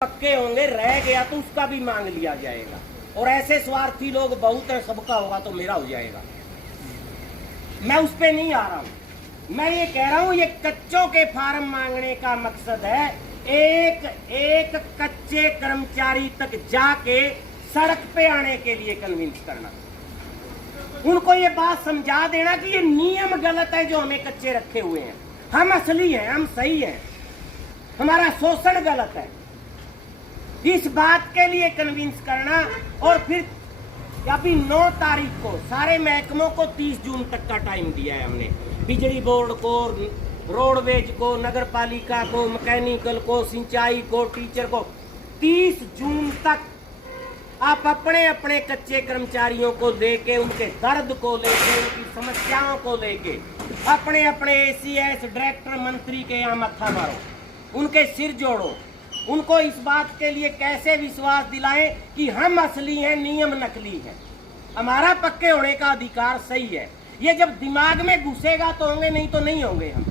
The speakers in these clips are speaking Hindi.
पक्के होंगे, रह गया तो उसका भी मांग लिया जाएगा। और ऐसे स्वार्थी लोग बहुत है, सबका होगा तो मेरा हो जाएगा। मैं उस पे नहीं आ रहा हूं। मैं ये कह रहा हूं, ये कच्चों के फार्म मांगने का मकसद है एक एक कच्चे कर्मचारी तक जाके सड़क पे आने के लिए कन्विंस करना, उनको ये बात समझा देना कि ये नियम गलत है जो हमें कच्चे रखे हुए हैं। हम असली हैं, हम सही हैं, हमारा शोषण गलत है, इस बात के लिए कन्विंस करना। और फिर अभी 9 तारीख को सारे महकमों को 30 जून तक का टाइम दिया है हमने, बिजली बोर्ड को, रोडवेज को, नगर पालिका को, मैकेनिकल को, सिंचाई को, टीचर को। 30 जून तक आप अपने अपने कच्चे कर्मचारियों को लेके, उनके दर्द को लेके, उनकी समस्याओं को लेके अपने अपने ACS डायरेक्टर मंत्री के यहाँ मत्था मारो, उनके सिर जोड़ो, उनको इस बात के लिए कैसे विश्वास दिलाएं कि हम असली हैं, नियम नकली है, हमारा पक्के होने का अधिकार सही है। ये जब दिमाग में घुसेगा तो होंगे, नहीं तो नहीं होंगे हम।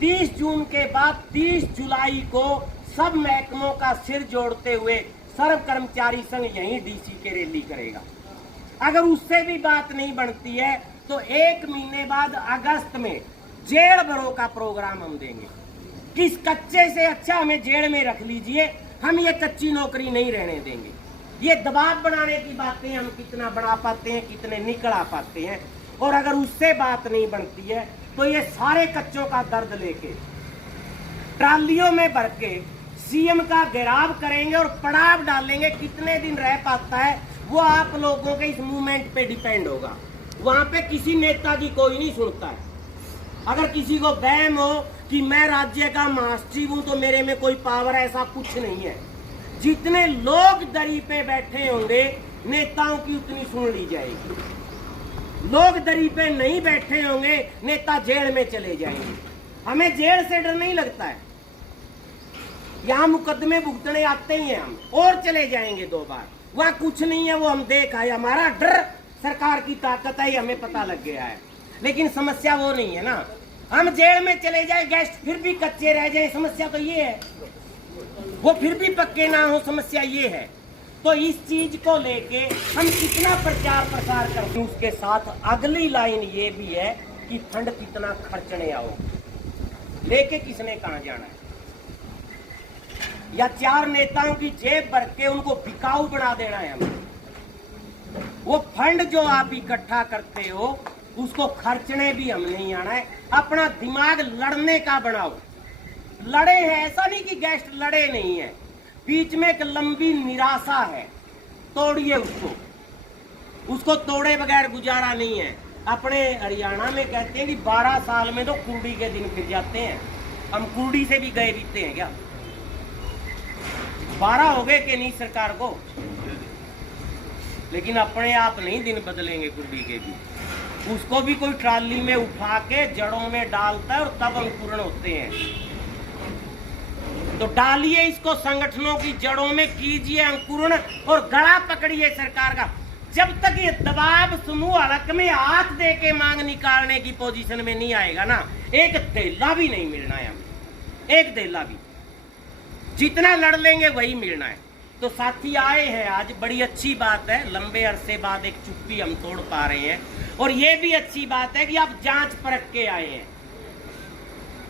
30 जून के बाद 30 जुलाई को सब महकमों का सिर जोड़ते हुए सर्व कर्मचारी संघ यहीं DC के रैली करेगा। अगर उससे भी बात नहीं बनती है तो 1 महीने बाद अगस्त में जेल भरो का प्रोग्राम हम देंगे। किस कच्चे से अच्छा हमें जेल में रख लीजिए, हम ये कच्ची नौकरी नहीं रहने देंगे। ये दबाव बनाने की बातें हम कितना बना पाते हैं, कितने निकला पाते हैं। और अगर उससे बात नहीं बनती है तो ये सारे कच्चों का दर्द लेके ट्रालियों में भर के CM का घेराव करेंगे और पड़ाव डालेंगे। कितने दिन रह पाता है वो आप लोगों के इस मूवमेंट पे डिपेंड होगा। वहां पे किसी नेता की कोई नहीं सुनता है। अगर किसी को वहम हो कि मैं राज्य का महासचिव हूं तो मेरे में कोई पावर, ऐसा कुछ नहीं है। जितने लोग दरी पे बैठे होंगे नेताओं की उतनी सुन ली जाएगी। लोग दरी पे नहीं बैठे होंगे, नेता जेल में चले जाएंगे। हमें जेल से डर नहीं लगता है, यहाँ मुकदमे भुगतने आते ही हैं हम, और चले जाएंगे 2 बार। वहां कुछ नहीं है, वो हम देख आए। हमारा डर सरकार की ताकत है, हमें पता लग गया है। लेकिन समस्या वो नहीं है ना, हम जेल में चले जाए, गेस्ट फिर भी कच्चे रह जाए, समस्या तो ये है। वो फिर भी पक्के ना हो, समस्या ये है। तो इस चीज को लेके हम कितना प्रचार प्रसार करते हैं, उसके साथ अगली लाइन ये भी है कि फंड कितना खर्चने आओ, लेके किसने कहां जाना है, या 4 नेताओं की जेब भर के उनको बिकाऊ बना देना है हमें। वो फंड जो आप इकट्ठा करते हो उसको खर्चने भी हम नहीं आना है। अपना दिमाग लड़ने का बनाओ। लड़े हैं, ऐसा नहीं कि गेस्ट लड़े नहीं है, बीच में एक लंबी निराशा है, तोड़िए उसको तोड़े बगैर गुजारा नहीं है। अपने हरियाणा में कहते हैं कि 12 साल में तो कुर्डी के दिन फिर जाते हैं। हम कुर्डी से भी गए बीतते हैं क्या? 12 हो गए कि नहीं सरकार को? लेकिन अपने आप नहीं दिन बदलेंगे कुर्डी के भी। उसको भी कोई ट्राली में उठा के जड़ों में डालता है और तब अंकुरण होते हैं। तो डालिए इसको संगठनों की जड़ों में, कीजिए अंकुरण और गला पकड़िए सरकार का। जब तक ये दबाव समूह हड़क में हाथ दे के मांग निकालने की पोजीशन में नहीं आएगा ना, एक धेला भी नहीं मिलना है हमें, एक धेला भी। जितना लड़ लेंगे वही मिलना है। तो साथी आए हैं आज, बड़ी अच्छी बात है, लंबे अरसे बाद एक चुप्पी हम तोड़ पा रहे हैं। और ये भी अच्छी बात है कि आप जांच परख के आए हैं।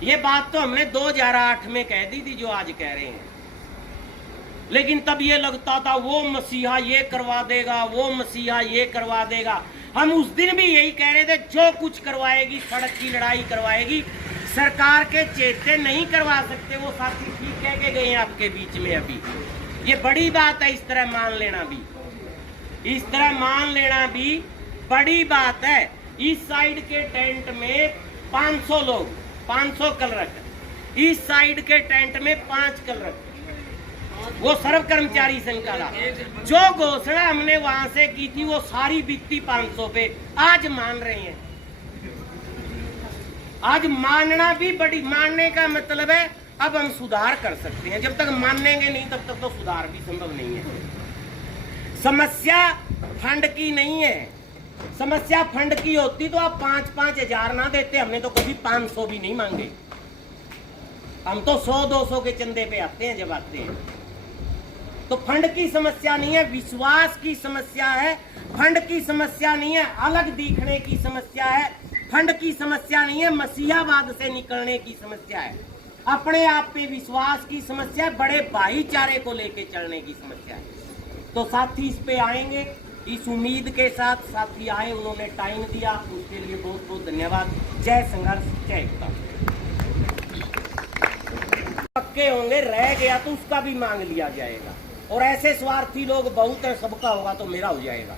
ये बात तो हमने 2008 में कह दी थी जो आज कह रहे हैं, लेकिन तब ये लगता था वो मसीहा ये करवा देगा, वो मसीहा ये करवा देगा। हम उस दिन भी यही कह रहे थे, जो कुछ करवाएगी, सड़क की लड़ाई करवाएगी, सरकार के चेते नहीं करवा सकते। वो साथी ठीक कह के गए हैं आपके बीच में अभी। ये बड़ी बात है, इस तरह मान लेना भी, इस तरह मान लेना भी बड़ी बात है। इस साइड के टेंट में 500 लोग, 500 कलरक, इस साइड के टेंट में 5 कलरक, वो सर्व कर्मचारी संघ का था। जो घोषणा हमने वहां से की थी वो सारी बीती 500 पे, आज मान रहे हैं। आज मानना भी बड़ी, मानने का मतलब है अब हम सुधार कर सकते हैं। जब तक मानेंगे नहीं तब तक तो सुधार भी संभव नहीं है। समस्या फंड की नहीं है, समस्या फंड की होती तो आप 5-5 हजार ना देते। हमने तो कभी 500 भी नहीं मांगे। हम तो 100-200 के चंदे पे आते हैं जब आते हैं। तो फंड की समस्या नहीं है, विश्वास की समस्या है। फंड की समस्या नहीं है, अलग दिखने की समस्या है। फंड की समस्या नहीं है, मसीहावाद से निकलने की समस्या है। अपने आप पे विश्वास की समस्या है, बड़े भाईचारे को लेके चलने की समस्या है। तो साथी इस पे आएंगे, इस उम्मीद के साथ साथी आए, उन्होंने टाइम दिया, उसके लिए बहुत बहुत धन्यवाद। जय संघर्ष, जय एकता। पक्के होंगे, रह गया तो उसका भी मांग लिया जाएगा। और ऐसे स्वार्थी लोग बहुत है, सबका होगा तो मेरा हो जाएगा।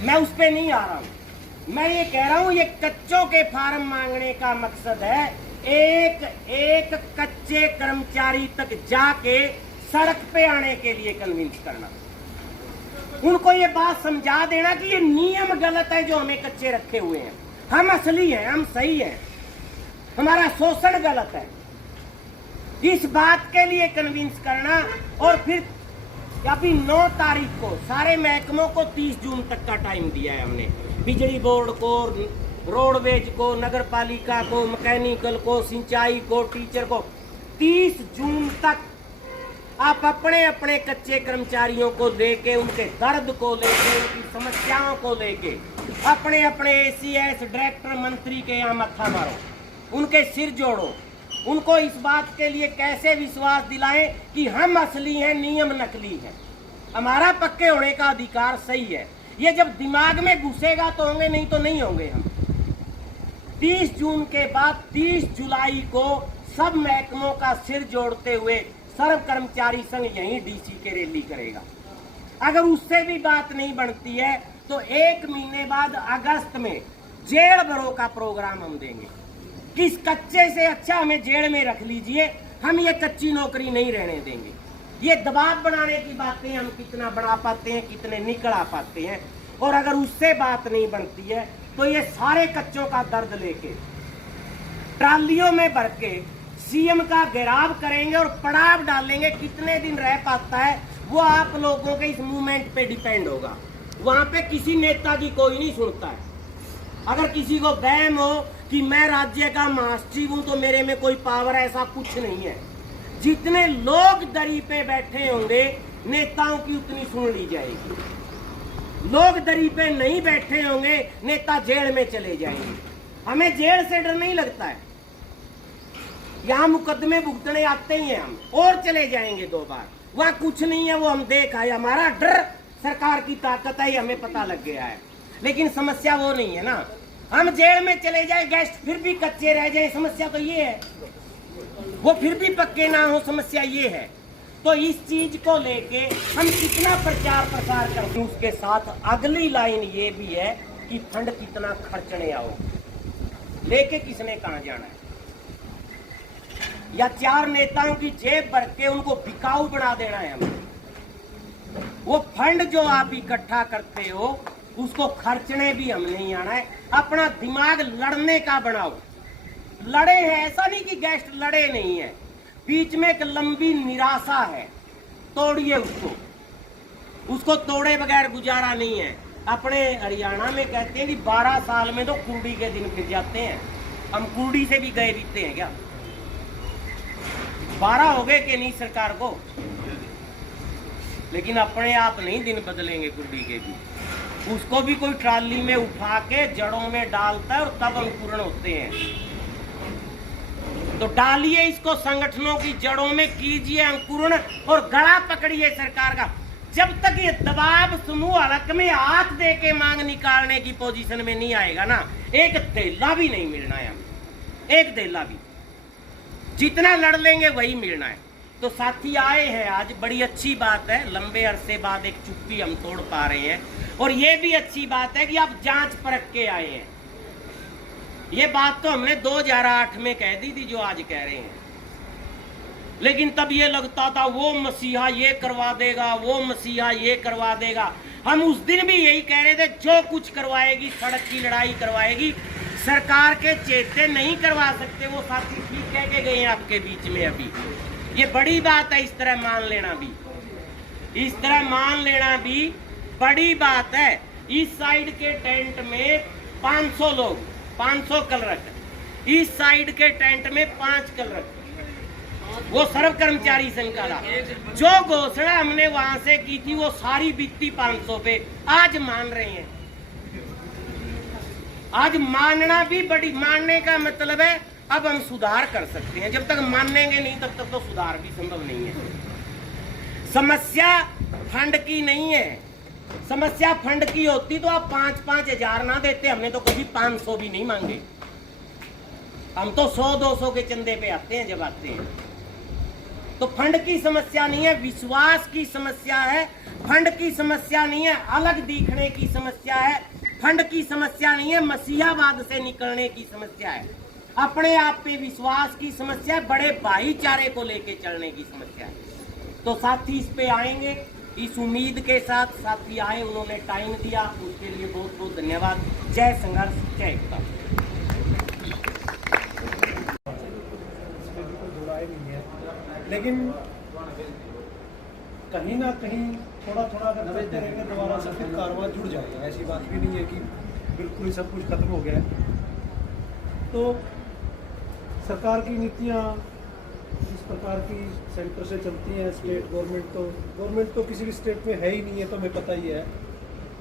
मैं उस पे नहीं आ रहा हूं। मैं ये कह रहा हूं, ये कच्चों के फार्म मांगने का मकसद है एक एक कच्चे कर्मचारी तक जाके सड़क पे आने के लिए कन्विंस करना, उनको ये बात समझा देना कि ये नियम गलत है जो हमें कच्चे रखे हुए हैं। हम असली हैं, हम सही हैं, हमारा शोषण गलत है। इस बात के लिए कन्विंस करना। और फिर अभी 9 तारीख को सारे महकमों को 30 जून तक का टाइम दिया है हमने। बिजली बोर्ड को, रोडवेज को, नगर पालिका को, मैकेनिकल को, सिंचाई को, टीचर को 30 जून तक आप अपने अपने कच्चे कर्मचारियों को लेके, उनके दर्द को लेके, उनकी समस्याओं को लेके अपने अपने ACS डायरेक्टर मंत्री के यहाँ मत्था मारो, उनके सिर जोड़ो, उनको इस बात के लिए कैसे विश्वास दिलाएं कि हम असली हैं, नियम नकली हैं। हमारा पक्के होने का अधिकार सही है। ये जब दिमाग में घुसेगा तो होंगे, नहीं तो नहीं होंगे हम। 30 जून के बाद 30 जुलाई को सब महकमों का सिर जोड़ते हुए सर्व कर्मचारी संघ यहीं DC के रैली करेगा। अगर उससे भी बात नहीं बनती है तो 1 महीने बाद अगस्त में जेल भरो का प्रोग्राम हम देंगे। किस कच्चे से अच्छा हमें जेल में रख लीजिए, हम ये कच्ची नौकरी नहीं रहने देंगे। ये दबाव बनाने की बातें हम कितना बना पाते हैं, कितने निकल आ पाते हैं। और अगर उससे बात नहीं बनती है तो ये सारे कच्चों का दर्द लेके ट्रालियों में भर के CM का घेराव करेंगे और पड़ाव डालेंगे। कितने दिन रह पाता है वो आप लोगों के इस मूवमेंट पे डिपेंड होगा। वहां पे किसी नेता की कोई नहीं सुनता है। अगर किसी को वहम हो कि मैं राज्य का महासचिव हूं तो मेरे में कोई पावर, ऐसा कुछ नहीं है। जितने लोग दरी पे बैठे होंगे नेताओं की उतनी सुन ली जाएगी। लोग दरी पे नहीं बैठे होंगे, नेता जेल में चले जाएंगे। हमें जेल से डर नहीं लगता है, यहाँ मुकदमे भुगतने आते ही हैं हम, और चले जाएंगे 2 बार। वहाँ कुछ नहीं है, वो हम देख आए। हमारा डर सरकार की ताकत है, हमें पता लग गया है। लेकिन समस्या वो नहीं है ना, हम जेल में चले जाए, गेस्ट फिर भी कच्चे रह जाए, समस्या तो ये है। वो फिर भी पक्के ना हो, समस्या ये है। तो इस चीज को लेके हम कितना प्रचार प्रसार करते हैं, उसके साथ अगली लाइन ये भी है कि फंड कितना खर्चने आओ, लेके किसने कहाँ जाना है। या 4 नेताओं की जेब भर के उनको बिकाऊ बना देना है हमें। वो फंड जो आप इकट्ठा करते हो उसको खर्चने भी हम नहीं आना है। अपना दिमाग लड़ने का बनाओ। लड़े हैं, ऐसा नहीं कि गेस्ट लड़े नहीं है, बीच में एक लंबी निराशा है, तोड़िए उसको तोड़े बगैर गुजारा नहीं है। अपने हरियाणा में कहते हैं कि 12 साल में तो कुंडी के दिन फिर जाते हैं। हम कुंडी से भी गए बीतते हैं क्या? 12 हो गए कि नहीं सरकार को? लेकिन अपने आप नहीं दिन बदलेंगे कुंडी के भी। उसको भी कोई ट्राली में उठा के जड़ों में डालता है और तब अंकुरण होते हैं। तो डालिए इसको संगठनों की जड़ों में, कीजिए अंकुरण और गला पकड़िए सरकार का। जब तक ये दबाव समूह हलक में हाथ दे के मांग निकालने की पोजीशन में नहीं आएगा ना, एक देला भी नहीं मिलना है हमें, एक देला भी। जितना लड़ लेंगे वही मिलना है। तो साथी आए हैं आज, बड़ी अच्छी बात है। लंबे अरसे बाद एक चुप्पी हम तोड़ पा रहे हैं। और ये भी अच्छी बात है कि आप जांच परख के आए हैं। ये बात तो हमने 2008 में कह दी थी जो आज कह रहे हैं। लेकिन तब ये लगता था वो मसीहा ये करवा देगा, वो मसीहा ये करवा देगा। हम उस दिन भी यही कह रहे थे, जो कुछ करवाएगी, सड़क की लड़ाई करवाएगी, सरकार के चेते नहीं करवा सकते। वो साथी ठीक कह के गए हैं आपके बीच में अभी। ये बड़ी बात है, इस तरह मान लेना भी, इस तरह मान लेना भी बड़ी बात है। इस साइड के टेंट में 500 लोग, 500 कलरक, इस साइड के टेंट में 5 क्लर्क, वो सर्व कर्मचारी संघ का था। जो घोषणा हमने वहां से की थी वो सारी बीती 500 पे आज मान रहे हैं। आज मानना भी बड़ी, मानने का मतलब है अब हम सुधार कर सकते हैं। जब तक मानेंगे नहीं तब तक तो सुधार भी संभव नहीं है। समस्या फंड की नहीं है। समस्या फंड की होती तो आप 5-5 हजार ना देते। हमने तो कभी 500 भी नहीं मांगे। हम तो 100-200 के चंदे पे आते हैं जब आते हैं। तो फंड की समस्या नहीं है, विश्वास की समस्या है। फंड की समस्या नहीं है, अलग दिखने की समस्या है। फंड की समस्या नहीं है, मसीहावाद से निकलने की समस्या है। अपने आप पे विश्वास की समस्या है, बड़े भाईचारे को लेके चलने की समस्या है। तो साथी इस पे आएंगे, इस उम्मीद के साथ साथी आए, उन्होंने टाइम दिया, उसके लिए बहुत बहुत धन्यवाद। जय संघर्ष, जय एकता। लेकिन कहीं ना कहीं थोड़ा थोड़ा अगर करते रहेंगे दोबारा से फिर कारवां जुड़ जाएगा। ऐसी बात भी नहीं है कि बिल्कुल ही सब कुछ खत्म हो गया है। तो सरकार की नीतियाँ इस प्रकार की सेंटर से चलती हैं। स्टेट गवर्नमेंट तो किसी भी स्टेट में है ही नहीं है, तो हमें पता ही है।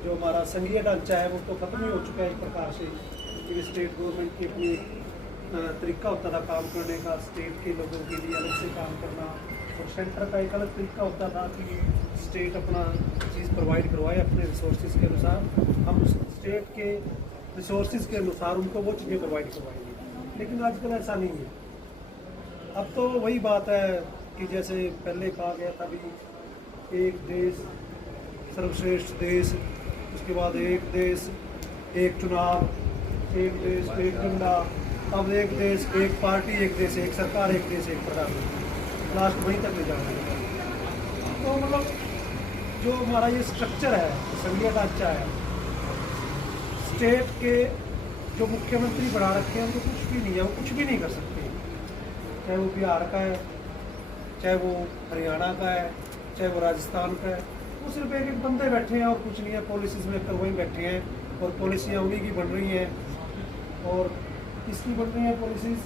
जो हमारा संघीय ढांचा है वो तो खत्म ही हो चुका है एक प्रकार से, क्योंकि स्टेट गवर्नमेंट की अपनी तरीका होता था काम करने का, स्टेट के लोगों के लिए अलग से काम करना, और सेंटर का एक अलग तरीका होता था कि स्टेट अपना चीज़ प्रोवाइड करवाए अपने रिसोर्सेज के अनुसार। हम स्टेट के रिसोर्सेज के अनुसार उनको वो चीज़ें प्रोवाइड करवाएंगे। लेकिन आजकल ऐसा नहीं है। अब तो वही बात है कि जैसे पहले कहा गया था भी एक देश सर्वश्रेष्ठ देश, उसके बाद एक देश एक चुनाव, एक देश एक झंडा, अब एक देश एक पार्टी, एक देश एक सरकार, एक देश एक प्रधानमंत्री, लास्ट वहीं तक ले जाना है। तो मतलब जो हमारा ये स्ट्रक्चर है, संघीय ढांचा है, स्टेट के जो मुख्यमंत्री बढ़ा रखे हैं उनको कुछ भी नहीं है, वो कुछ भी नहीं कर सकते। चाहे वो बिहार का है, चाहे वो हरियाणा का है, चाहे वो राजस्थान का है, वो सिर्फ एक एक बंदे बैठे हैं और कुछ नहीं है। पॉलिसीज मेकर वहीं बैठे हैं और पॉलिसियाँ उन्हीं की बन रही हैं। और इसकी बन रही है पॉलिसीज,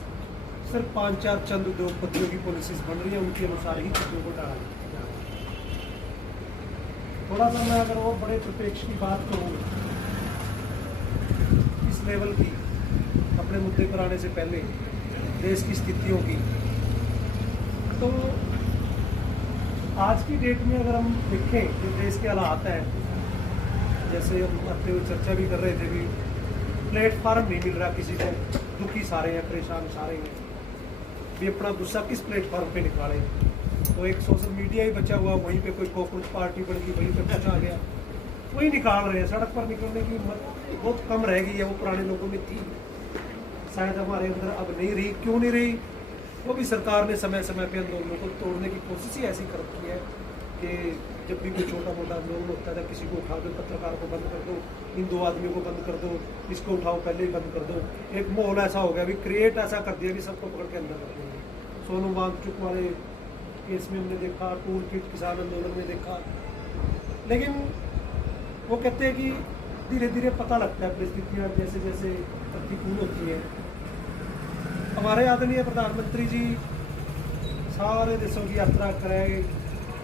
सिर्फ 5-4 चंद उद्योगपतियों की पॉलिसीज बन रही है, उनके अनुसार ही चीज़ों को डाला जाए। थोड़ा सा मैं अगर वो बड़े परिप्रेक्ष्य की बात करूँ, इस लेवल की अपने मुद्दे पर आने से पहले देश की स्थितियों की, तो आज की डेट में अगर हम देखें जो देश के हालात हैं, जैसे हम अपने चर्चा भी कर रहे थे भी प्लेटफार्म नहीं मिल रहा किसी को, दुखी सारे हैं, परेशान सारे हैं, भी अपना गुस्सा किस प्लेटफार्म पे निकाले। तो एक सोशल मीडिया ही बचा हुआ, वहीं पे कोई कॉकरोच पार्टी बन गई, वहीं पे कुछ आ गया, वही निकाल रहे हैं। सड़क पर निकलने की हिम्मत बहुत कम रह गई है, वो पुराने लोगों में थी, शायद हमारे अंदर अब नहीं रही। क्यों नहीं रही? वो भी सरकार ने समय समय पे आंदोलनों को तोड़ने की कोशिश ही ऐसी कर रखी है कि जब भी कोई छोटा मोटा आंदोलन होता था, किसी को उठा दो, पत्रकार को बंद कर दो, इन 2 आदमियों को बंद कर दो, इसको उठाओ पहले ही बंद कर दो। एक माहौल ऐसा हो गया, अभी क्रिएट ऐसा कर दिया कि सबको पकड़ के अंदर कर देंगे। सोनू वांगचुक वाले केस में हमने देखा, टूल किट किसान आंदोलन में देखा। लेकिन वो कहते हैं कि धीरे धीरे पता लगता है परिस्थितियाँ जैसे जैसे प्रतिकूल होती हैं। हमारे आदरणीय प्रधानमंत्री जी सारे देशों की यात्रा कराए,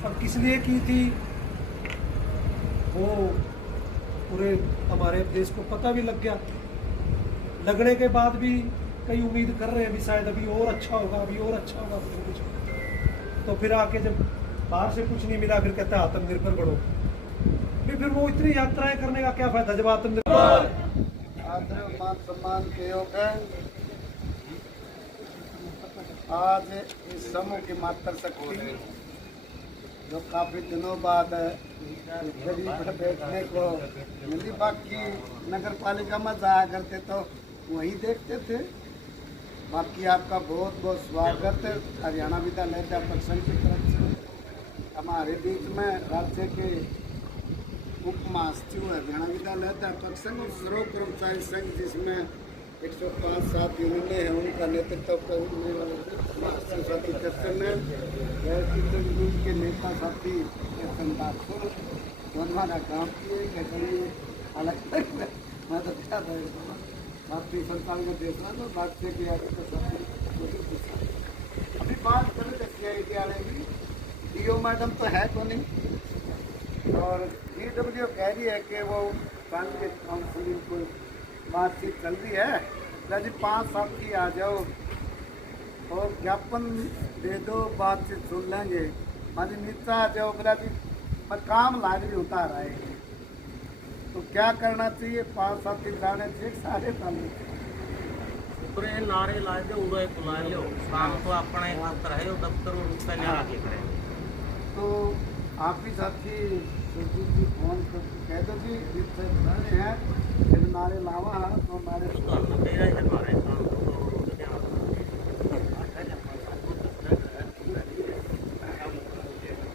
अब किस लिए की थी वो पूरे हमारे देश को पता भी लग गया। लगने के बाद भी कई उम्मीद कर रहे हैं भी शायद अभी और अच्छा होगा, अभी और अच्छा होगा कुछ। तो फिर आके जब बाहर से कुछ नहीं मिला, फिर कहते हैं आत्मनिर्भर बढ़ो। फिर वो इतनी यात्राएं करने का क्या फायदा जब आत्मनिर्भर। आदर मान सम्मान के योग है। आज इस समूह की मात्र शक्ति जो काफी दिनों बाद देखने को मिली। बाकी नगर पालिका में जाया करते तो वही देखते थे। बाकी आपका बहुत बहुत स्वागत है हरियाणा विद्यालय अध्यापक संघ की तरफ से। हमारे बीच में राज्य के उप महासचिव हरियाणा विद्यालय अध्यापक संघ और सर्व कर्मचारी संघ, जिसमें 105 साथी उन्होंने हैं, उनका नेतृत्व करने वाले साथी कैप्टन के नेता साथी कैप्टन ठाकुर हमारा काम किए, हालांकि मदद कर रहे हैं। राष्ट्रीय संचालन का देखना तो राज्य के आगे का अभी बात करें सीआई की आएगी डीओ मैडम तो है तो नहीं, और DWO कह रही है कि वो कांग्रेस काउंसिलिंग को बातचीत चल रही है, जी 5 साथी आ जाओ और ज्ञापन दे दो, बातचीत सुन लेंगे, माजी नीचा आ जाओ, बोला जी मैं काम लाजमी उतार आएंगे। तो क्या करना चाहिए? 5 साथी जाने चाहिए, सारे जाने पूरे नारे ला दो, उड़े बुला लो, काम तो अपने वक्त रहे, दफ्तर में रुपये ले आके करें। तो आप ही साथी सुरजीत जी फोन कर कह दो जी जिससे बनाने हैं फिर नारे लावा है तो नारे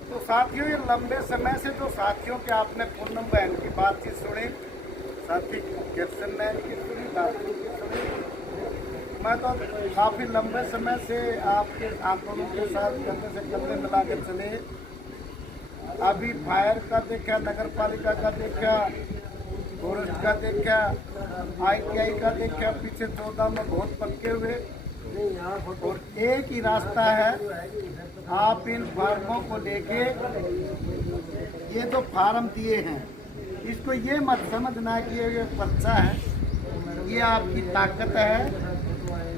तो साथियों ये लंबे समय से जो साथियों के आपने पूनम बहन की बातचीत सुनी, साथी किशन बहन की सुनी, साथियों की सुनी, मैं तो काफ़ी लंबे समय से आपके आंदोलन के साथ कंधे से कंधे मिला के चले। अभी फायर का देखा, नगर पालिका का देखा, फॉरेस्ट का देखा, ITI का देखा, पीछे 14 में बहुत पक्के हुए, और एक ही रास्ता है, आप इन फार्मों को लेके ये जो फार्म दिए हैं इसको ये मत समझना कि ये पर्चा है, ये आपकी ताकत है,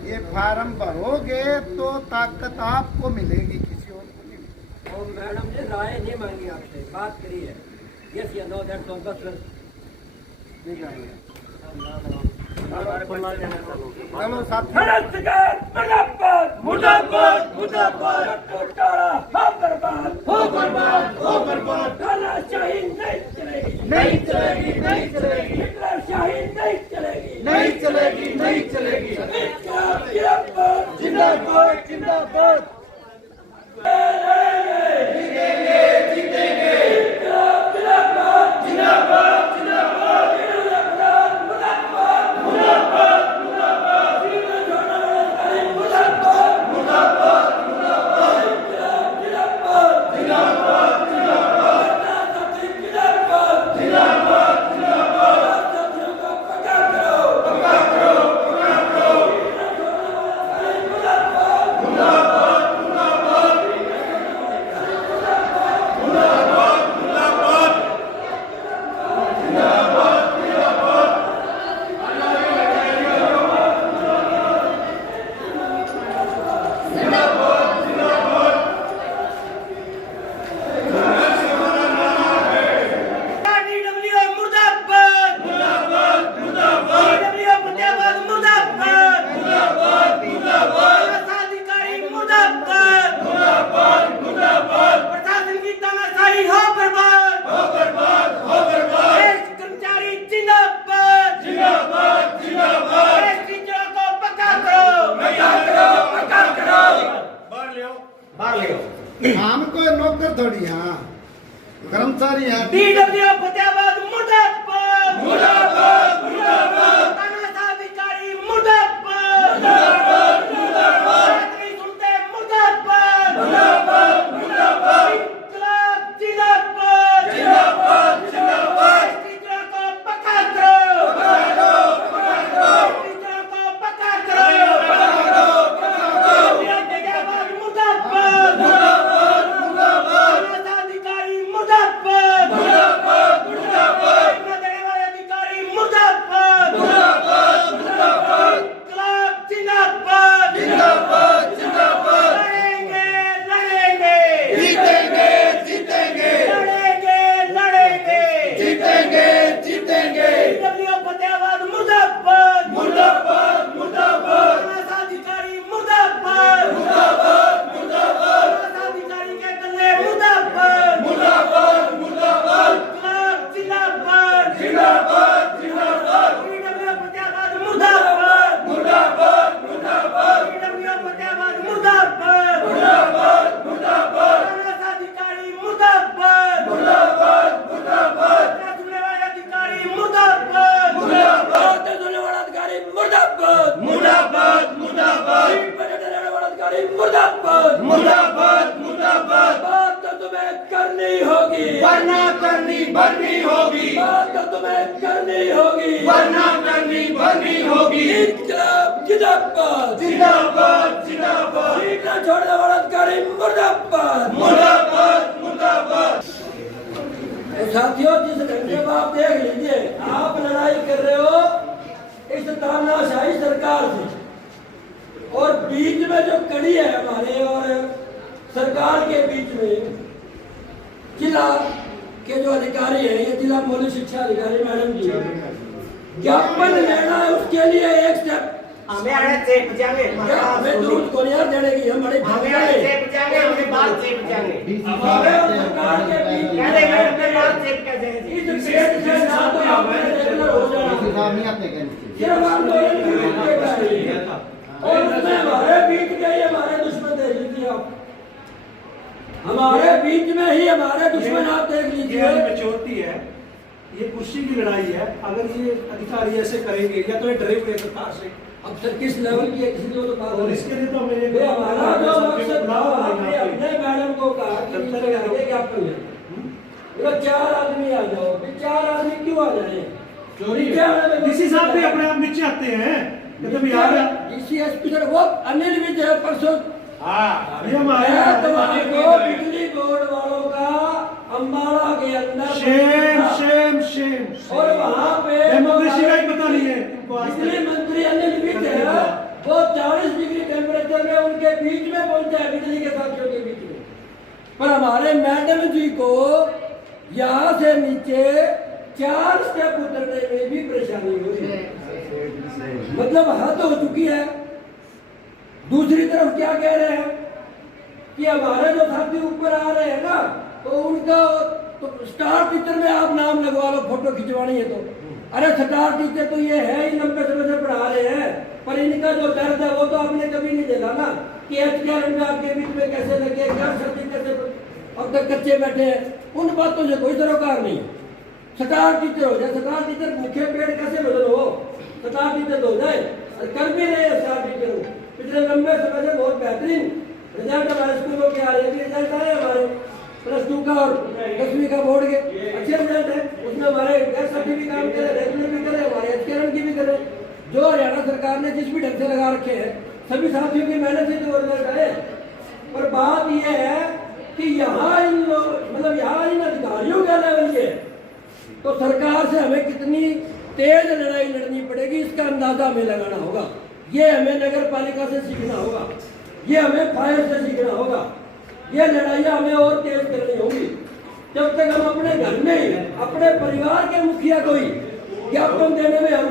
ये फार्म भरोगे तो ताकत आपको मिलेगी, किसी और को नहीं। और मैडम ने राय नहीं मांगी आपसे, बात करी है, यस या नो दैट तो बस नहीं जाएंगे। चलो साथ मुर्दाबाद मुर्दाबाद हो बर्बाद हो बर्बाद हो बर्बाद तानाशाही नहीं चलेगी नहीं चलेगी नहीं चलेगी तानाशाही नहीं चलेगी नहीं चलेगी नहीं चलेगी जिंदाबाद जिंदाबाद जीतेंगे जीतेंगे जिंदाबाद जिंदाबाद हम कोई नौकर थोड़ी, हाँ कर्मचारी हैं। DWO फतेहाबाद मुर्दाबाद मुर्दाबाद मुर्दाबाद तानाशाही मुर्दाबाद मुर्दाबाद मुर्दाबाद नहीं सुनते मुर्दाबाद मुर्दाबाद मुर्दाबाद इंकलाब जिंदाबाद जिंदाबाद जिंदाबाद टीचर को पक्का करो पक्का करो टीचर को पक्का करो पक्का करो फतेहाबाद मुर्दाबाद मुर्दाबाद मुर्दाबाद तानाशाही मुर्दाबाद मुर्दाबाद मुर्दाबाद देने वाले अधिकारी मुर्दाबाद मुर्दाबाद मुर्दाबाद इंकलाब जिंदाबाद जिंदाबाद जिंदाबाद लड़ेंगे लड़ेंगे जीतेंगे जीतेंगे लड़ेंगे लड़ेंगे जीतेंगे जीतेंगे DWO फतेहाबाद मुर्दाबाद मुर्दाबाद मुर्दाबाद अधिकारी मुर्दाबाद मुर्दाबाद मुर्दाबाद अधिकारी के गले मुर्दाबाद मुर्दाबाद मुर्दाबाद इंकलाब जिंदाबाद जिंदाबाद जिंदाबाद DWO फतेहाबाद मुर्दाबाद मुर्दाबाद मुर्दाबाद DWO फतेहाबाद मुर्दाबाद मुर्दाबाद मुर्दाबाद अधिकारी मुर्दाबाद मुर्दाबाद मुर्दाबाद सुनने वाले अधिकारी मुर्दाबाद मुर्दाबाद सुनने वाला अधिकारी मुर्दाबाद मुर्दाबाद मुर्दाबाद देने वाला अधिकारी मुर्दाबाद मुर्दाबाद मुर्दाबाद बात तो तुम्हें करनी होगी वरना करनी भरनी होगी, बात तो तुम्हें करनी होगी, वरना करनी भरनी होगी। इंकलाब जिंदाबाद, जिंदाबाद, जिंदाबाद। सीखना छोड़ने वाला अधिकारी मुर्दाबाद, मुर्दाबाद, मुर्दाबाद। तो साथियों, जिस ढंग से आप देख लीजिए, आप लड़ाई कर रहे हो इस तानाशाही सरकार से, और बीच में जो कड़ी है हमारे और सरकार के बीच में जिला के जो अधिकारी हैं, ये जिला मौलिक शिक्षा अधिकारी मैडम जी, ज्ञापन लेना है उसके लिए एक स्टेप हमें आने चेप जाएंगे, हमें दूध को नहीं देने की हमारे चेप जाएंगे, हमें बात चेप जाएंगे, हमारे और सरकार के बीच कह देंगे हमें बात चेप क्या जाएगी। इस पेट से ना तो आपने रेगुलर हो जाना, सिर्फ आंदोलन की बीच और उसमें हमारे बीच के ही हमारे दुश्मन देख लीजिए आप, हमारे बीच में ही हमारे दुश्मन आप देख लीजिए। मेच्योरिटी है, ये कुर्सी की लड़ाई है। अगर ये अधिकारी ऐसे करेंगे या तो ये डरे हुए सरकार से, अब सर किस लेवल की है किसी को तो बात और इसके लिए तो हमें ये हमारा जो मकसद था, आपने अपने मैडम को कहा कि इस तरह आगे क्या कर लें, वो 4 आदमी आ जाओ, फिर 4 आदमी क्यों आ जाए? चोरी डीसी साहब भी अपने आप नीचे आते हैं, कहते यार डीसीएसपी सर वो अनिल विजय परसों ये हमारे को बिजली बोर्ड वालों का अम्बाड़ा के अंदर शेम शेम शेम, और वहाँ पे डेमोक्रेसी का ही पता नहीं है इनको। बिजली मंत्री अनिल विज है, वो 40 डिग्री टेम्परेचर में उनके बीच में पहुंचा है, बिजली के साथियों के बीच में। पर हमारे मैडम जी को यहाँ से नीचे 4 स्टेप उतरने में भी परेशानी हो रही है, मतलब हद हो चुकी है। दूसरी तरफ क्या कह रहे हैं कि हमारे जो साथी ऊपर आ रहे हैं ना, तो उनका तो स्टार टीचर में आप नाम लगवा लो, फोटो खिंचवानी है तो। अरे स्टार टीचर तो ये है ही, लंबे समय से पढ़ा रहे हैं, पर इनका जो दर्द है वो तो आपने कभी नहीं देखा ना कि HKRN में आपके बीच में कैसे लगे, क्या सर्दी कैसे अब तक कच्चे बैठे हैं, उन बातों से कोई सरोकार नहीं है। स्टार टीचर हो जाए, स्टार टीचर मुख्य पेड़ कैसे बदल हो, स्टार टीचर हो जाए, कर भी रहे हैं स्टार टीचर। पिछले लंबे समय से बहुत बेहतरीन रिजल्ट हमारे स्कूलों के आ रहे हैं, रिजल्ट आए हमारे +2 का और 10वीं का बोर्ड के अच्छे रिजल्ट है, उसमें हमारे गैर साथी भी काम करे, रेगुलर भी करे, हमारे HKRN की भी करे, जो हरियाणा सरकार ने जिस भी ढंग से लगा रखे हैं, सभी साथियों की मेहनत से तो रिजल्ट आए। पर बात यह है कि यहाँ इन लोग मतलब यहाँ इन अधिकारियों का लेवल ये, तो सरकार से हमें कितनी तेज लड़ाई लड़नी पड़ेगी इसका अंदाजा हमें लगाना होगा। ये हमें नगर पालिका से सीखना होगा, ये हमें फायर से सीखना होगा, ये लड़ाइयाँ हमें और तेज करनी होगी। जब तक हम अपने घर में ही अपने परिवार के मुखिया को ही ज्ञापन देने में हम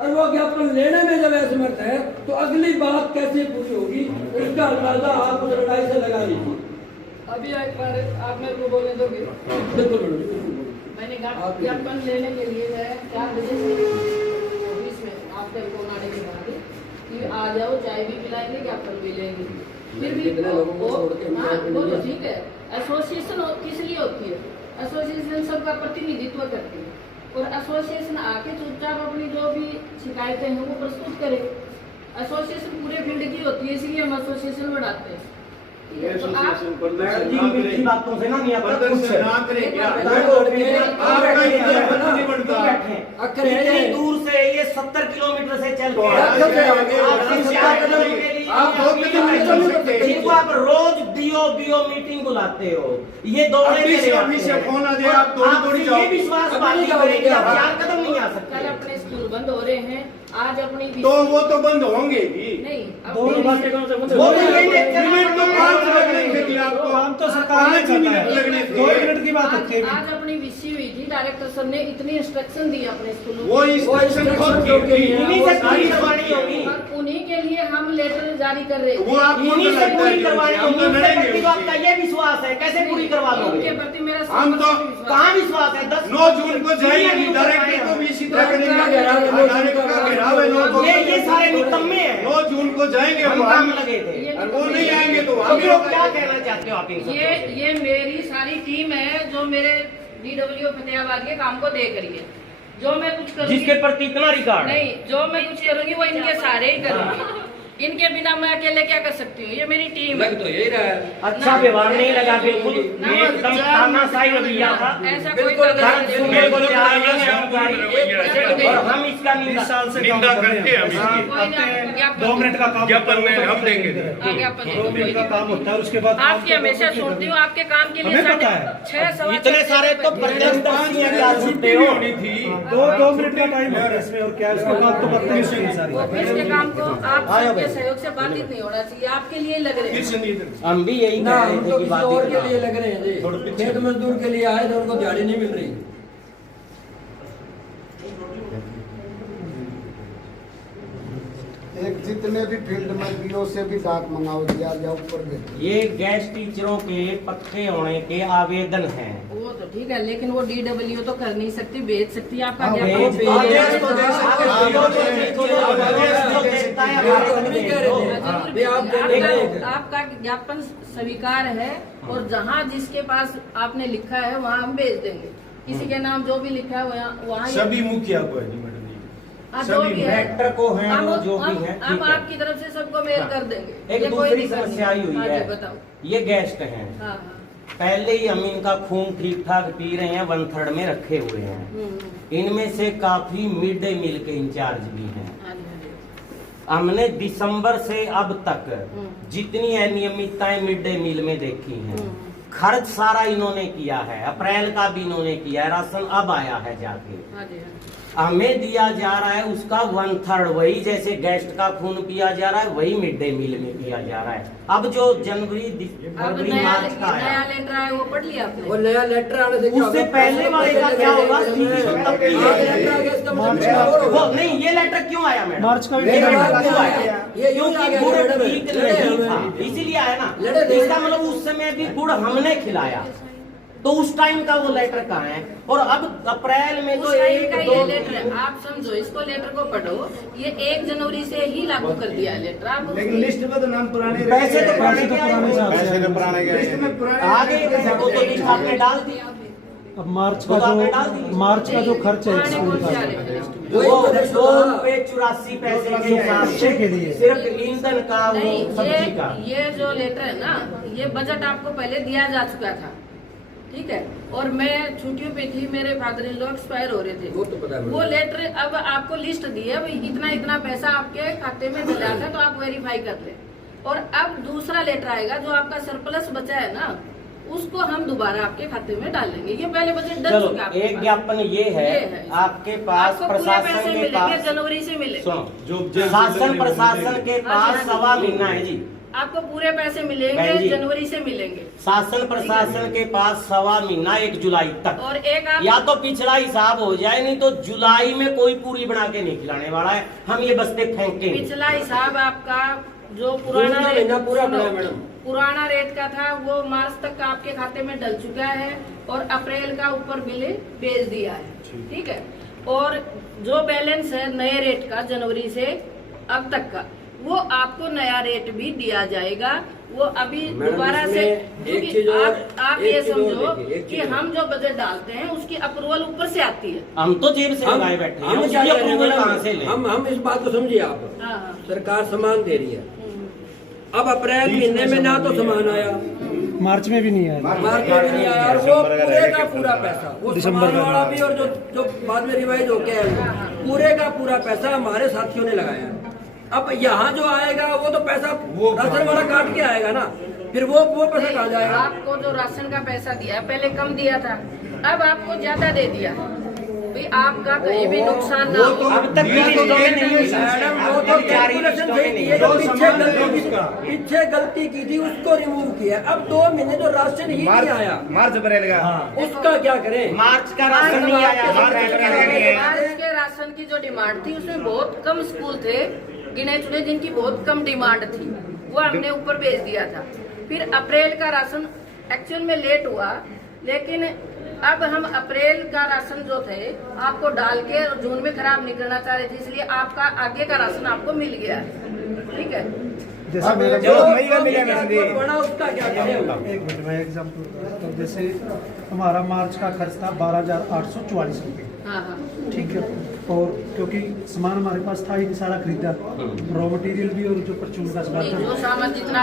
और वो ज्ञापन लेने में जब असमर्थ है, तो अगली बात कैसे पूरी होगी इसका अंदाजा आप उस लड़ाई से लगा लीजिए। अभी एक बार आप मेरे को बोलने दोगे? मैंने ज्ञापन लेने के लिए है 4 बजे से ऑफिस में आपके फोन आने के बाद कि आ जाओ, चाय भी पिलाएंगे, ज्ञापन भी लेंगे। फिर भी बोलो ठीक है। एसोसिएशन किस लिए होती है? एसोसिएशन सबका प्रतिनिधित्व करती है, और एसोसिएशन आके चुपचाप अपनी जो भी शिकायतें हैं वो प्रस्तुत करे। एसोसिएशन पूरे फील्ड की होती है, इसलिए हम एसोसिएशन बढ़ाते हैं। तो आप मीठी बातों से ना नहीं आता कुछ इतनी दूर से ये 70 किलोमीटर से चल के जिनको आप रोज बीओ मीटिंग बुलाते हो, ये दौड़े फोन आ जाए, आप दौड़ी ये विश्वास बात करेंगे, आप 4 कदम नहीं आ सकते। कल अपने स्कूल बंद हो रहे हैं, आज अपनी तो वो तो बंद होंगे जी। नहीं, दोनों बातें कौन से बंद वो तो यही मिनट तो 5 लगने थे आपको, काम तो सरकार ने करना है, 2 मिनट की बात होती है। आज अपनी विसी हुई थी, डायरेक्टर सर ने इतनी इंस्ट्रक्शन दी अपने स्कूलों वो इंस्ट्रक्शन खुद की इन्हीं से पूरी करवानी होगी, और उन्हीं के लिए हम लेटर जारी कर रहे वो आप इन्हीं से पूरी करवानी हम तो होगी। लड़ेंगे। आपका ये विश्वास है, कैसे पूरी करवा उनके दोगे? प्रति मेरा हम तो कहाँ विश्वास है? 9 जून को जाएंगे, डायरेक्टर को भी इसी तरह करेंगे, डायरेक्टर का घेराव है 9 को। ये सारे निकम्मे हैं। 9 जून को जाएंगे हम हम, काम लगे थे। ये और वो नहीं आएंगे तो तो हम फिर क्या कहना चाहते हो आप इनसे? ये मेरी सारी टीम है जो मेरे DWO फतेहाबाद के काम को देख रही है। जो मैं कुछ करूंगी, जिसके प्रति इतना रिकॉर्ड नहीं, जो मैं कुछ करूंगी वो इनके सारे ही करूंगी। इनके बिना मैं अकेले क्या कर सकती हूँ? ये मेरी टीम है। लग तो यही रहा है। अच्छा व्यवहार नहीं लगा, बिल्कुल एकदम तानाशाही रवैया था। ऐसा कोई बिल्कुल कदर नहीं है। बिल्कुल तैयार नहीं है हमारी, और हम इसका निंदा 20 साल से निंदा काम कर रहे करते हैं हम हैं। इसकी। कोई ना, आपने ज्ञापन 2 मिनट का काम ज्ञापन में हम देंगे। ज्ञापन दे 2 दो, मिनट कोई का काम नहीं। होता है, उसके बाद आपकी हमेशा सुनती हूँ, आपके काम के लिए हमें पता है। 6 इतने सारे तो प्रत्यक्षदर्शी हैं, क्या सुनते हो? होनी थी। 2 मिनट का टाइम है इसमें, और क्या इसके बाद तो बदतमीजी है सारी। ऑफिस के काम को आप सबके सहयोग से बाधित नहीं होना चाहिए, आपके लिए लग रहे हैं। हम भी यही ना कह रहे हम थे तो कि किसी बात और ही के ना। लिए लग रहे हैं जी। खेत मजदूर के लिए आए तो उनको दिहाड़ी नहीं मिल रही। एक जितने भी फील्ड में बीओ से भी डाक मंगाओ दिया या ऊपर भी। ये गेस्ट टीचरों के पक्के होने के आवेदन हैं। वो तो ठीक है, लेकिन वो DWO तो कर नहीं सकती, भेज सकती है आपका हाँ, ज्ञापन। भेज दो। आदेश तो दे सकते हैं। आपका ज्ञापन स्वीकार है, और जहाँ जिसके पास आपने लिखा है वहाँ हम भेज देंगे। किसी के नाम जो भी लिखा है वहाँ सभी मुखिया को है जी मैडम जी। जो भी है, डायरेक्टर को हैं, वो जो भी हैं, हम ठीक है। आपकी तरफ से सबको मेल कर देंगे। एक ये कोई दूसरी दिक्कत नहीं। समस्या आई हुई हाँ है। जी, बताओ। ये गेस्ट हैं, हाँ हाँ। पहले ही हम इनका खून ठीक ठाक पी रहे हैं, 1/3 में रखे हुए हैं। इनमें से काफी मिड डे मील के इंचार्ज भी हैं। हाँ जी, हाँ जी। हमने दिसंबर से अब तक जितनी अनियमितताएं मिड डे मील में देखी हैं, खर्च सारा इन्होंने किया है। अप्रैल का भी इन्होंने किया है, राशन अब आया है जाके। हाँ जी, हाँ जी। हमें दिया जा रहा है उसका 1/3, वही जैसे गेस्ट का खून पिया जा रहा है वही मिड डे मील में पिया जा रहा है। अब जो जनवरी अब फरवरी नया मार्च का नया आया, लेटर आया वो पढ़ लिया आपने? वो नया लेटर आने से क्या उससे होगा? पहले वाले का क्या होगा? स्थिति तो तब की है। लेटर आ गया, इसका मतलब मार्च क्या का- और होगा? वो नहीं, ये लेटर क्यों आया मैडम? मार्च का भी ये लेटर लेटर आ क्यों गया। आया? ये यूं आ क्योंकि गया गुड़ मैडम, ठीक लड़े नहीं हमें। था, इसीलिए आया ना। लड़े थे। इसका मतलब उस समय भी गुड़ हमने खिलाया, तो उस टाइम का वो लेटर कहाँ है? और अब अप्रैल में तो उस टाइम एक का दो ये लेटर है, आप समझो, इसको लेटर को पढ़ो। ये 1 जनवरी से ही लागू कर दिया है लेटर। आप लेकिन लिस्ट में तो नाम पुराने पैसे तो पुराने पैसे तो के आए पुराने हुए साल हैं। से तो पुराने गए लिस्ट में पुराने आगे वो तो लिस्ट आपने डाल दी। अब मार्च वो तो आपने का डाल जो दी। मार्च का जो खर्च है पुराने स्कूल कौन से आ का, रहे हैं लिस्ट में? वो वही तो देखो 2 ना। रुपए 84 पैसे के हिसाब बच्चे के लिए। से सिर्फ ईंधन का वो नहीं, सब्जी का। ये जो लेटर है ना, ये बजट आपको पहले दिया जा चुका था, ठीक है। और मैं छुट्टियों पे थी, मेरे फादर इन लॉ एक्सपायर हो रहे थे। वो तो पता है। वो लेटर अब आपको लिस्ट दी है, भाई इतना इतना पैसा आपके खाते में चला था, तो आप वेरीफाई कर ले। और अब दूसरा लेटर आएगा, जो आपका सरप्लस बचा है ना, उसको हम दोबारा आपके खाते में डाल देंगे। ये पहले बजट डल चलो, चुका है। एक ज्ञापन ये है, आपके पास आपको पूरे प्रशासन पैसे के मिलेंगे, पास, जनवरी से मिले। सुनो, शासन प्रशासन के पास 1.25 महीना है जी। आपको पूरे पैसे बहन मिलेंगे, जी। जनवरी से मिलेंगे। शासन प्रशासन के पास 1.25 महीना 1 जुलाई तक, और एक आप या तो पिछला हिसाब हो जाए, नहीं तो जुलाई में कोई पूरी बना के नहीं खिलाने वाला है। हम ये बस्ते फेंकेंगे। पिछला हिसाब आपका जो पुराना दूसरा रेट, महीना पूरा सुनो, पड़ा है मैडम। पुराना रेट का था वो मार्च तक आपके खाते में डल चुका है, और अप्रैल का ऊपर बिल भेज दिया है, ठीक है। और जो बैलेंस है नए रेट का जनवरी से अब तक का, वो आपको नया रेट भी दिया जाएगा। वो अभी मैडम, दोबारा से, इसमें एक क्योंकि चीज और- आप एक ये चीज और समझो देखिए, एक कि चीज और। हम जो बजट डालते हैं उसकी अप्रूवल ऊपर से आती है। हम तो जेब से लगाए बैठे हैं, हम उसकी क्या कह रहे हैं approval मैडम? कहाँ से लें? हम इस बात को समझिए आप। हाँ हाँ। सरकार सामान दे रही है। अब अप्रैल महीने में ना तो सामान आया, मार्च में भी नहीं आया। मार्च में भी नहीं आया, और वो पूरे का पूरा पैसा, वो दिसंबर सामान का वाला भी और जो बाद में रिवाइज होके है, पूरे का पूरा पैसा हमारे साथियों ने लगाया है। अब यहाँ जो आएगा वो तो पैसा राशन वाला काट के आएगा ना, फिर वो पैसा कहाँ जाएगा? आपको जो राशन का पैसा दिया है, पहले कम दिया था, अब आपको ज्यादा दे दिया। भाई आपका कहीं भी नुकसान ना हो। अब तक भी लिस्टों में नहीं हुई। मैडम, अब वो तक तो जारी कैलकुलेशन लिस्टों सही में की नहीं है, हुई। जो पीछे गलती की थी उसको रिमूव किया। अब 2 महीने जो राशन ही नहीं आया, मार्च अप्रैल का उसका क्या करें? मार्च का राशन नहीं आया, अप्रैल का नहीं आया। मार्च के राशन की जो डिमांड थी, उसमें बहुत कम स्कूल थे गिने चुने जिनकी बहुत कम डिमांड थी, वो हमने ऊपर भेज दिया था। फिर अप्रैल का राशन एक्चुअल में लेट हुआ, लेकिन अब हम अप्रैल का राशन जो थे आपको डाल के जून में खराब नहीं करना चाह रहे थे, इसलिए आपका आगे का राशन आपको मिल गया है, ठीक है। जैसे मेरा जो बड़ा उसका क्या करें? एक मिनट में एग्जाम्पल बताता हूँ। जैसे हमारा मार्च का खर्च था 12,844 रुपये, हाँ हाँ ठीक है। और क्योंकि सामान हमारे पास था ही नहीं, सारा खरीदा, रॉ मटेरियल भी और जो परचून का सामान नहीं, था। जो सामान जितना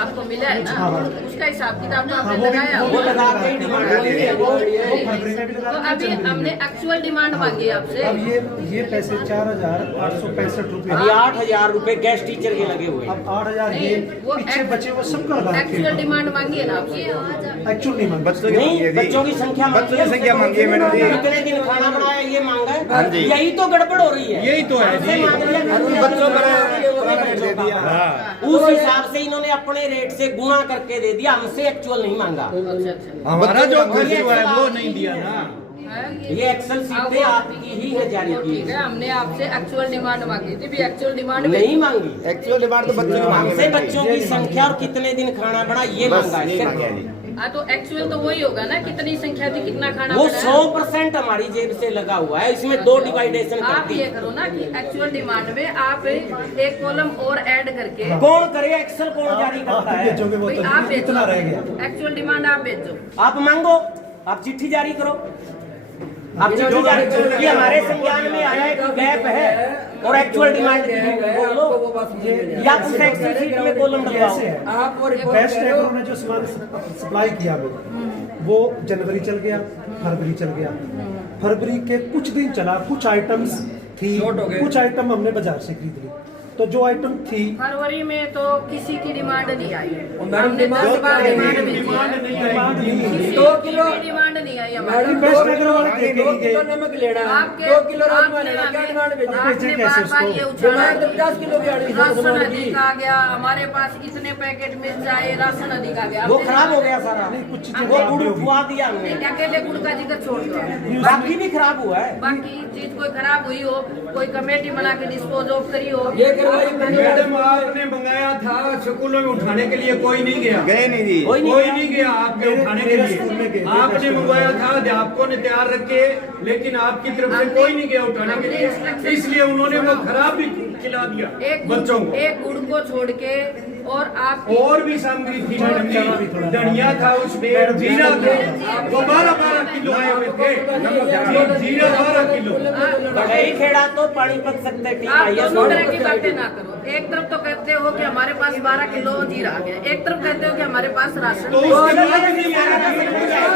आपको मिला है ना, हाँ, हाँ। उसका हिसाब किताब तो हाँ, आपने वो भी लगाया वो होगा। लगा के ही डिमांड होती है। वो फरवरी में भी लगा तो के अभी जनवरी में हमने भी। एक्चुअल डिमांड मांगी है आपसे। अब ये पैसे 4,865 रुपये, अभी 8,000 रुपए गेस्ट टीचर के लगे हुए हैं। अब 8,000 नहीं, ये वो पीछे बचे वो सबका लगा एक्चुअल डिमांड मांगी है ना आपसे। एक्चुअल नहीं मांग नहीं, बच्चों की संख्या बच्चों की संख्या मांगी है मैडम जी। कितने दिन खाना बनाया ये मांगा हाँ है। जी। यही तो गड़बड़ हो रही है। यही तो है जी। बच्चों उस हिसाब से इन्होंने अपने रेट से गुणा करके दे दिया, हमसे एक्चुअल नहीं मांगा। अच्छा अच्छा हमारा जो खर्च हुआ है वो नहीं दिया ना। है? ये एक्सेल सीटें आपकी ही है जारी वो की, ठीक है, हमने आपसे एक्चुअल डिमांड मांगी थी, भी एक्चुअल डिमांड नहीं मांगी। एक्चुअल डिमांड तो बच्चों की हमसे बच्चों की संख्या और कितने दिन खाना बना ये मांगा है सिर्फ। हाँ तो एक्चुअल तो वही होगा ना, कितनी संख्या थी, कितना खाना वो बनाया। 100% हमारी जेब से लगा हुआ है, इसमें दो डिवाइडेशन आप करती ये है। करो ना कि एक्चुअल डिमांड में आप एक कॉलम और ऐड करके कौन करे एक्सेल, कौन जारी करता है? भेजोगे वो भाई तो आप भेजो, इतना रह गया। एक्चुअल डिमांड आप भेजो। आप मांगो, आप चिट्ठी जारी करो, आप चिट्ठी जारी करो कि हमारे संज्ञान में आया एक गैप है और एक्चुअल डिमांड बोलो, या फिर एक्सेल शीट में कॉलम डलवाओ। कैसे है आप और बेस्ट एग्रो ने जो सामान सप्लाई किया हमें, वो जनवरी चल गया, फरवरी चल गया। फरवरी के कुछ दिन चला, कुछ आइटम्स थी, कुछ आइटम हमने बाजार से खरीद ली। तो जो आइटम थी फरवरी में तो किसी की डिमांड नहीं आई, हमने 10 बार डिमांड भेजी है, किसी 2 किलो की डिमांड नहीं आई हमारी। मैडम बेस्ट एग्रो वाले दे के 2 गए। किलो नमक लेना, आपके 2 किलो राजमा आपने लेना, क्या हमें- डिमांड भेजी? आपने कैसे बार बार इसको? ये उछाला डिमांड तो 50 किलो की आ रही है राशन सामान अधिक की। आ गया, हमारे पास इतने पैकेट मिल जाए, राशन अधिक आ गया। वो हमने खराब हो गया सारा, नहीं, कुछ चीजें वो खराब गुड़ भी होगी। खुआ दिया हमने, नहीं, अकेले गुड़ का जिक्र छोड़ दो, बाकी भी खराब हुआ है। बाकी चीज कोई खराब हुई हो, कोई कमेटी बना के डिस्पोज ऑफ करी हो, ये करवाई मैडम आपने मंगाया था स्कूलों में उठाने के लिए, कोई नहीं गया, गए नहीं जी, कोई नहीं गया आपके उठाने के मेरे स्कूल में गए लिए। थे, आपने मंगवाया था, अध्यापकों ने तैयार रखे, लेकिन आपकी तरफ से कोई नहीं गया उठाने के लिए, इसलिए उन्होंने वो खराब भी खिला दिया बच्चों को। एक गुड़ को छोड़ के और आप और भी सामग्री थी मैडम जी, धनिया था उसमें, जीरा था, वो 12-12 किलो आए हुए थे, जीरा 12 किलो। कई खेड़ा तो पानीपत सकते टीम आप आई है। दोनों तरह की बातें ना करो। एक तरफ तो कहते हो कि हमारे पास 12 किलो जीरा आ गया, एक तरफ कहते हो कि हमारे पास राशन तो नहीं है। उसके बाद नहीं आया, उसके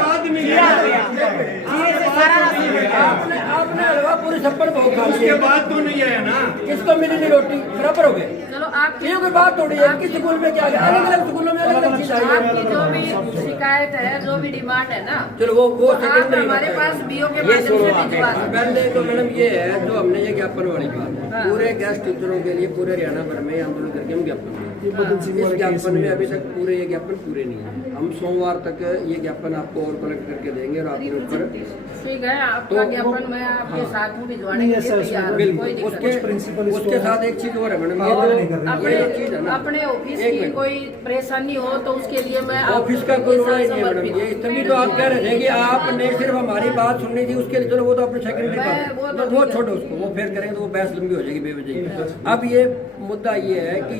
बाद नहीं जीरा आ आया, गया, जीरे से सारा राशन मिल गया। आपने हलवा पूरी छप्पड़ भोग खा उसके लिया, बाद तो नहीं आया ना। किसको मिली नहीं रोटी, बराबर हो गए। चलो आपकी ये कोई बात थोड़ी है, किस स्कूल में क्या गया, अलग अलग स्कूलों में अलग अलग चीज आई है। आपकी जो भी शिकायत है, जो भी डिमांड है ना, चलो वो आप सेकंडरी हमारे पास बीओ के ये माध्यम सुनो से आप भिजवा सकते हैं। पहले तो मैडम ये है जो हमने ये ज्ञापन वाली बात हाँ। है, पूरे गेस्ट टीचरों के लिए पूरे हरियाणा भर में आंदोलन करके हम ज्ञापन दिए। इस ज्ञापन में अभी तक पूरे ये ज्ञापन पूरे नहीं है। हम सोमवार तक ये ज्ञापन आपको और कलेक्ट करके देंगे और आपके ऊपर ठीक है, आपका तो ज्ञापन मैं आपके साथ हूँ भिजवाने नहीं, के ऐसा लिए तैयार हूँ, बिल्कुल कोई दिक्कत नहीं। उसके प्रिंसिपल उसके साथ एक चीज और है मैडम, पावर नहीं कर रही। ये जो चीज है ना, अपने ऑफिस एक की मिनट। कोई परेशानी हो तो उसके लिए मैं ऑफिस का कोई रोड़ा ही नहीं है मैडम। ये तभी तो आप कह रहे थे कि आपने सिर्फ हमारी बात सुननी थी, उसके लिए चलो वो तो अपने सेकेंडरी बात, वो छोड़ो उसको, वो फिर करेंगे तो वो बहस लंबी हो जाएगी बेवजह। अब ये मुद्दा ये है कि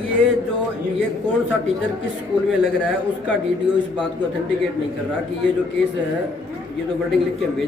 ये कौन सा टीचर किस स्कूल में लग रहा है, उसका डीडीओ इस बात को ऑथेंटिकेट नहीं कर रहा कि ये जो केस है, ये जो वर्डिंग लिख के हम भेज